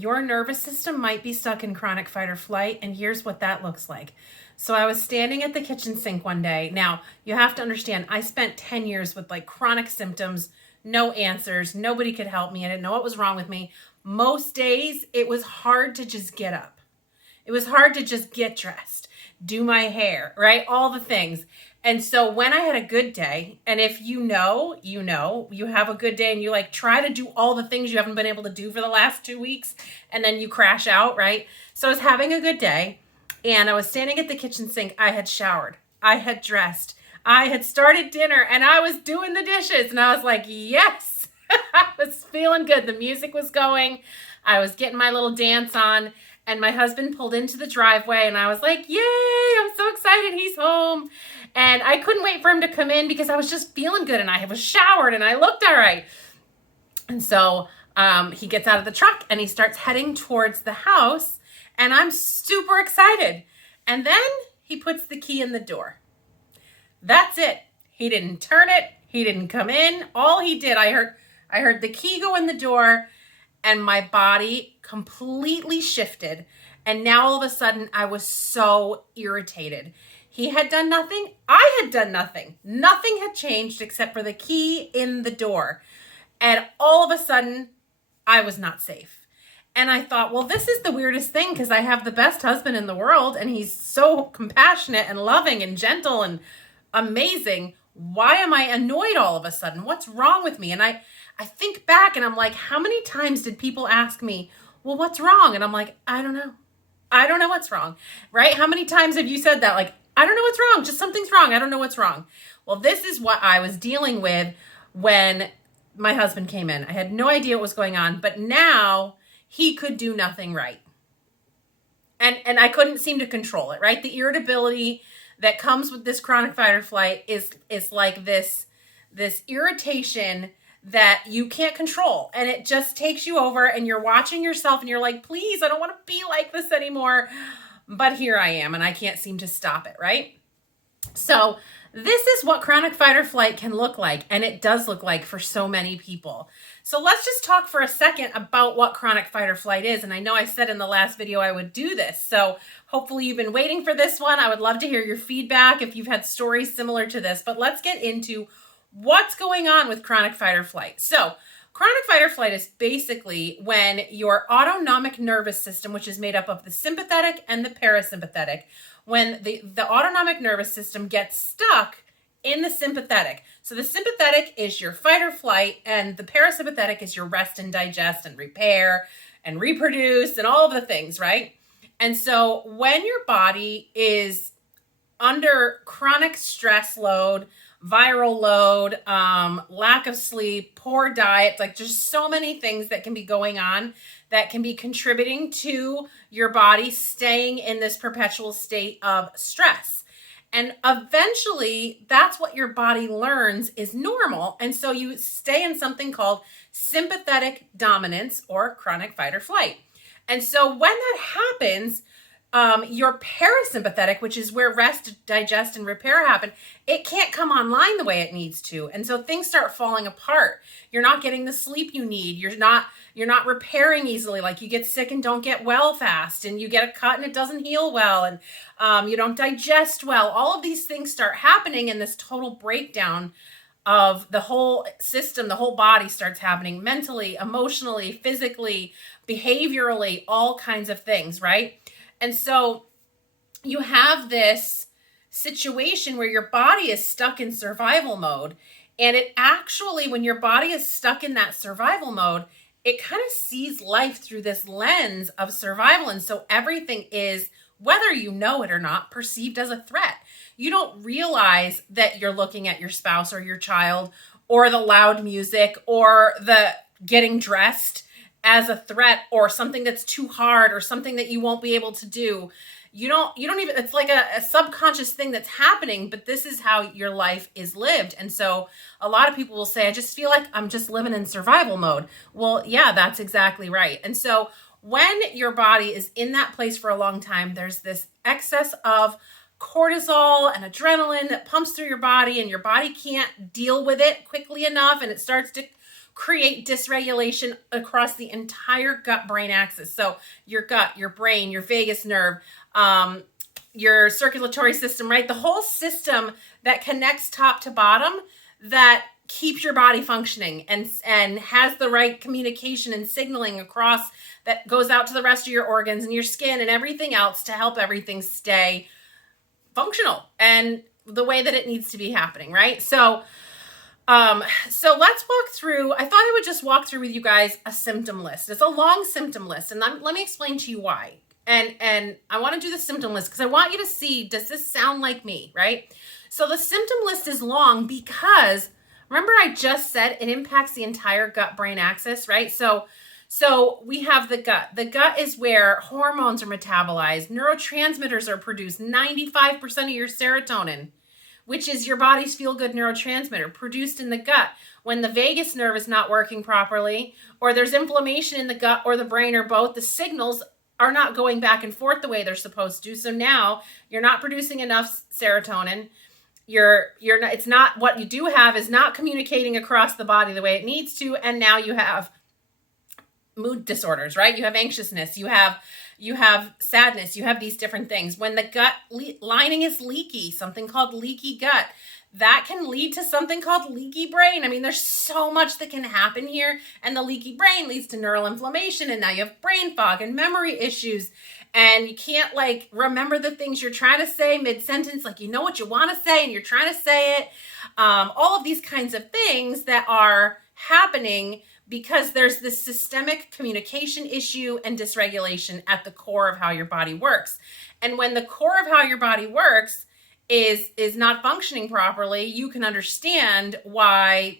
your nervous system might be stuck in chronic fight or flight, and here's what that looks like. So I was standing at the kitchen sink one day. Now, you have to understand, I spent 10 years with like chronic symptoms, no answers, nobody could help me. I didn't know what was wrong with me. Most days, it was hard to just get up. It was hard to just get dressed, do my hair, right? All the things. And so when I had a good day, and if you have a good day and you like try to do all the things you haven't been able to do for the last 2 weeks, and then you crash out, right? So I was having a good day and I was standing at the kitchen sink. I had showered, I had dressed, I had started dinner, and I was doing the dishes. And I was like, yes, I was feeling good. The music was going. I was getting my little dance on. And my husband pulled into the driveway and I was like, yay, I'm so excited he's home. And I couldn't wait for him to come in because I was just feeling good and I was showered and I looked all right. And so he gets out of the truck and he starts heading towards the house and I'm super excited. And then he puts the key in the door. That's it. He didn't turn it. He didn't come in. All he did, I heard the key go in the door. And my body completely shifted. And now all of a sudden, I was so irritated. He had done nothing. I had done nothing. Nothing had changed except for the key in the door. And all of a sudden, I was not safe. And I thought, well, this is the weirdest thing because I have the best husband in the world. And he's so compassionate and loving and gentle and amazing. Why am I annoyed all of a sudden? What's wrong with me? And I think back and I'm like, how many times did people ask me, well, what's wrong? And I'm like, I don't know. I don't know what's wrong, right? How many times have you said that? Like, I don't know what's wrong. Just something's wrong. I don't know what's wrong. Well, this is what I was dealing with when my husband came in. I had no idea what was going on, but now he could do nothing right. And I couldn't seem to control it, right? The irritability that comes with this chronic fight or flight is like this irritation that you can't control, and it just takes you over and you're watching yourself and you're like, please, I don't want to be like this anymore. But here I am and I can't seem to stop it, right? So this is what chronic fight or flight can look like, and it does look like for so many people. So let's just talk for a second about what chronic fight or flight is. And I know I said in the last video I would do this, so hopefully you've been waiting for this one. I would love to hear your feedback if you've had stories similar to this, but let's get into what's going on with chronic fight or flight. So chronic fight or flight is basically when your autonomic nervous system, which is made up of the sympathetic and the parasympathetic, when the autonomic nervous system gets stuck in the sympathetic. So the sympathetic is your fight or flight, and the parasympathetic is your rest and digest and repair and reproduce and all of the things, right? And so when your body is under chronic stress load, viral load, lack of sleep, poor diet, like just so many things that can be going on that can be contributing to your body staying in this perpetual state of stress. And eventually that's what your body learns is normal. And so you stay in something called sympathetic dominance or chronic fight or flight. And so when that happens, your parasympathetic, which is where rest, digest, and repair happen, it can't come online the way it needs to. And so things start falling apart. You're not getting the sleep you need. You're not repairing easily. Like you get sick and don't get well fast, and you get a cut and it doesn't heal well, and you don't digest well. All of these things start happening, and this total breakdown of the whole system, the whole body starts happening mentally, emotionally, physically, behaviorally, all kinds of things, right? And so you have this situation where your body is stuck in survival mode. And it actually, when your body is stuck in that survival mode, it kind of sees life through this lens of survival. And so everything is, whether you know it or not, perceived as a threat. You don't realize that you're looking at your spouse or your child or the loud music or the getting dressed as a threat or something that's too hard or something that you won't be able to do. You don't even, it's like a subconscious thing that's happening, but this is how your life is lived. And so a lot of people will say, I just feel like I'm just living in survival mode. Well, yeah, that's exactly right. And so when your body is in that place for a long time, there's this excess of cortisol and adrenaline that pumps through your body, and your body can't deal with it quickly enough, and it starts to create dysregulation across the entire gut-brain axis. So your gut, your brain, your vagus nerve, your circulatory system, right? The whole system that connects top to bottom, that keeps your body functioning and has the right communication and signaling across, that goes out to the rest of your organs and your skin and everything else to help everything stay functional and the way that it needs to be happening, right? So let's walk through. I thought I would just walk through with you guys a symptom list. It's a long symptom list, and let me explain to you why. And I want to do the symptom list because I want you to see, does this sound like me, right? So the symptom list is long because remember I just said it impacts the entire gut-brain axis, right? So we have the gut. The gut is where hormones are metabolized, neurotransmitters are produced, 95% of your serotonin, which is your body's feel-good neurotransmitter, produced in the gut. When the vagus nerve is not working properly, or there's inflammation in the gut or the brain or both, the signals are not going back and forth the way they're supposed to. So now you're not producing enough serotonin. You're not, it's not, what you do have is not communicating across the body the way it needs to. And now you have mood disorders, right? You have anxiousness, you have sadness, you have these different things. When the gut lining is leaky, something called leaky gut, that can lead to something called leaky brain. I mean, there's so much that can happen here. And the leaky brain leads to neural inflammation. And now you have brain fog and memory issues. And you can't like remember the things you're trying to say mid-sentence. Like, you know what you want to say and you're trying to say it. All of these kinds of things that are happening because there's this systemic communication issue and dysregulation at the core of how your body works. And when the core of how your body works is not functioning properly, you can understand why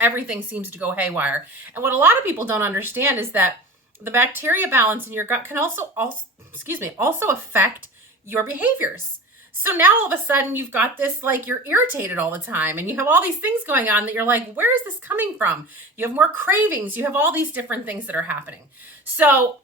everything seems to go haywire. And what a lot of people don't understand is that the bacteria balance in your gut can also affect your behaviors. So now all of a sudden you've got this, like, you're irritated all the time and you have all these things going on that you're like, where is this coming from? You have more cravings. You have all these different things that are happening. So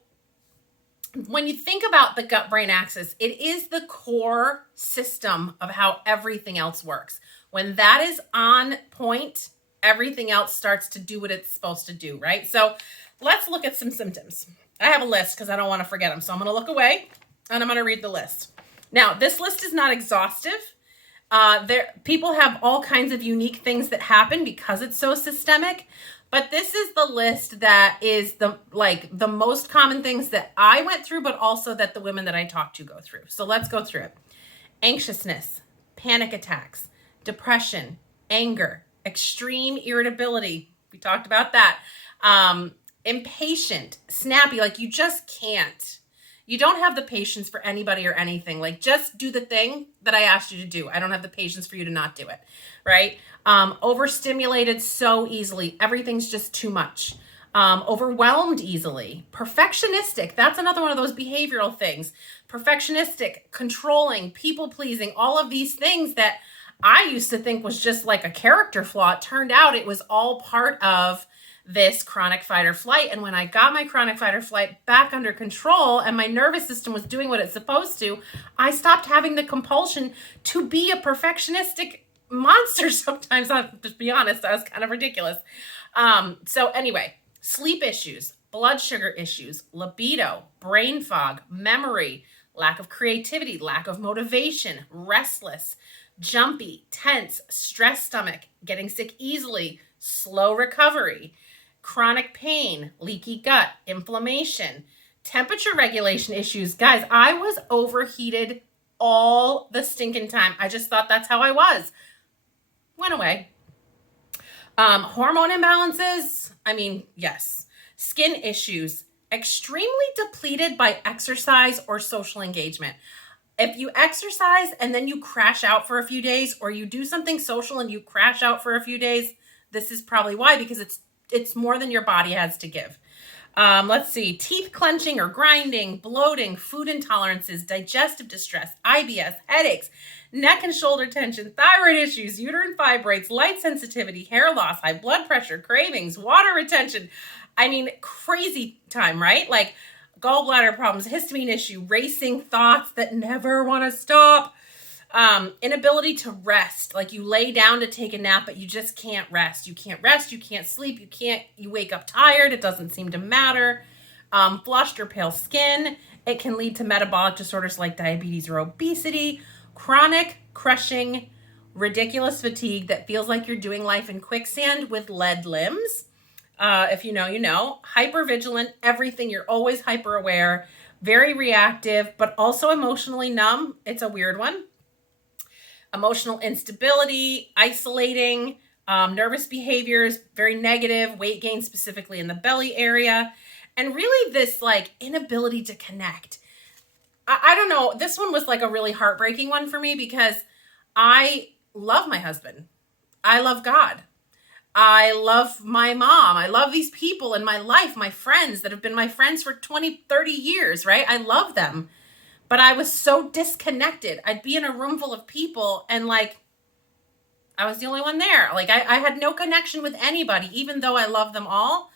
when you think about the gut-brain axis, it is the core system of how everything else works. When that is on point, everything else starts to do what it's supposed to do, right? So let's look at some symptoms. I have a list because I don't want to forget them. So I'm going to look away and I'm going to read the list. Now, this list is not exhaustive. People have all kinds of unique things that happen because it's so systemic. But this is the list that is the most common things that I went through, but also that the women that I talked to go through. So let's go through it. Anxiousness, panic attacks, depression, anger, extreme irritability. We talked about that. Impatient, snappy, like you just can't. You don't have the patience for anybody or anything. Like, just do the thing that I asked you to do. I don't have the patience for you to not do it, right? Overstimulated so easily. Everything's just too much. Overwhelmed easily. Perfectionistic. That's another one of those behavioral things. Perfectionistic, controlling, people-pleasing, all of these things that I used to think was just like a character flaw. It turned out it was all part of this chronic fight or flight. And when I got my chronic fight or flight back under control and my nervous system was doing what it's supposed to, I stopped having the compulsion to be a perfectionistic monster sometimes. I'll just be honest, that was kind of ridiculous. So anyway, sleep issues, blood sugar issues, libido, brain fog, memory, lack of creativity, lack of motivation, restless, jumpy, tense, stressed stomach, getting sick easily, slow recovery, chronic pain, leaky gut, inflammation, temperature regulation issues. Guys, I was overheated all the stinking time. I just thought that's how I was. Went away. Hormone imbalances. I mean, yes. Skin issues. Extremely depleted by exercise or social engagement. If you exercise and then you crash out for a few days, or you do something social and you crash out for a few days, this is probably why, because it's more than your body has to give. Let's see, teeth clenching or grinding, bloating, food intolerances, digestive distress, IBS, headaches, neck and shoulder tension, thyroid issues, uterine fibroids, light sensitivity, hair loss, high blood pressure, cravings, water retention. I mean, crazy time, right? Like gallbladder problems, histamine issue, racing thoughts that never want to stop. Inability to rest. Like you lay down to take a nap, but you just can't rest. You can't rest. You can't sleep. You wake up tired. It doesn't seem to matter. Flushed or pale skin. It can lead to metabolic disorders like diabetes or obesity. Chronic, crushing, ridiculous fatigue that feels like you're doing life in quicksand with lead limbs. If you know, you know. Hypervigilant, everything. You're always hyper aware. Very reactive, but also emotionally numb. It's a weird one. Emotional instability, isolating, nervous behaviors, very negative, weight gain specifically in the belly area, and really this like inability to connect. I don't know. This one was like a really heartbreaking one for me because I love my husband. I love God. I love my mom. I love these people in my life, my friends that have been my friends for 20, 30 years, right? I love them. But I was so disconnected. I'd be in a room full of people and like, I was the only one there. Like I had no connection with anybody, even though I love them all.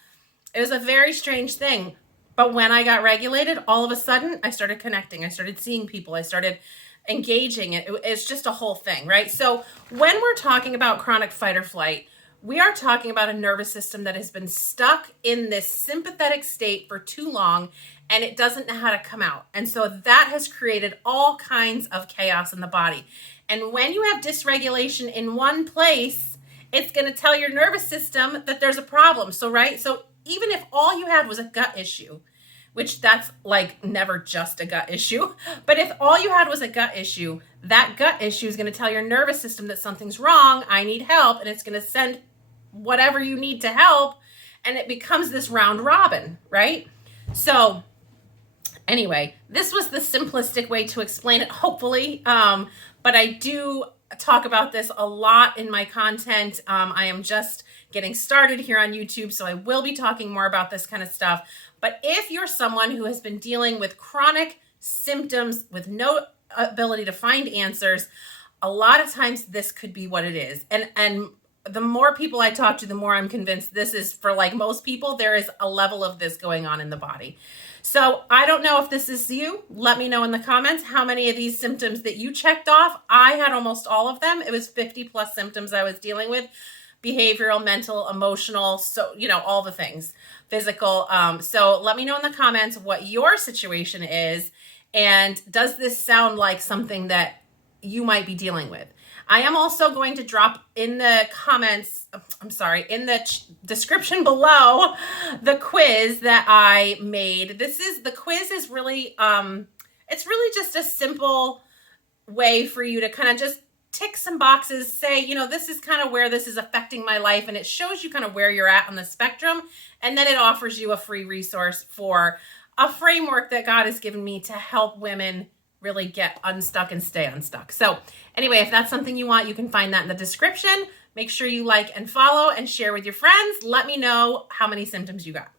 It was a very strange thing. But when I got regulated, all of a sudden I started connecting. I started seeing people. I started engaging. It's just a whole thing, right? So when we're talking about chronic fight or flight, we are talking about a nervous system that has been stuck in this sympathetic state for too long and it doesn't know how to come out. And so that has created all kinds of chaos in the body. And when you have dysregulation in one place, it's going to tell your nervous system that there's a problem. So, right? So even if all you had was a gut issue, which that's like never just a gut issue, but if all you had was a gut issue, that gut issue is going to tell your nervous system that something's wrong, I need help, and it's going to send whatever you need to help, and it becomes this round robin, right? So anyway, this was the simplistic way to explain it, hopefully, but I do talk about this a lot in my content. I am just getting started here on YouTube, so I will be talking more about this kind of stuff. But if you're someone who has been dealing with chronic symptoms with no ability to find answers, a lot of times this could be what it is. And the more people I talk to, the more I'm convinced this is for like most people, there is a level of this going on in the body. So I don't know if this is you. Let me know in the comments how many of these symptoms that you checked off. I had almost all of them. It was 50 plus symptoms I was dealing with. Behavioral, mental, emotional, so, you know, all the things, physical. So let me know in the comments what your situation is. And does this sound like something that you might be dealing with? I am also going to drop in the comments, in the description below, the quiz that I made. The quiz is really, it's really just a simple way for you to kind of just tick some boxes, say, you know, this is kind of where this is affecting my life. And it shows you kind of where you're at on the spectrum. And then it offers you a free resource for a framework that God has given me to help women really get unstuck and stay unstuck. So anyway, if that's something you want, you can find that in the description. Make sure you like and follow and share with your friends. Let me know how many symptoms you got.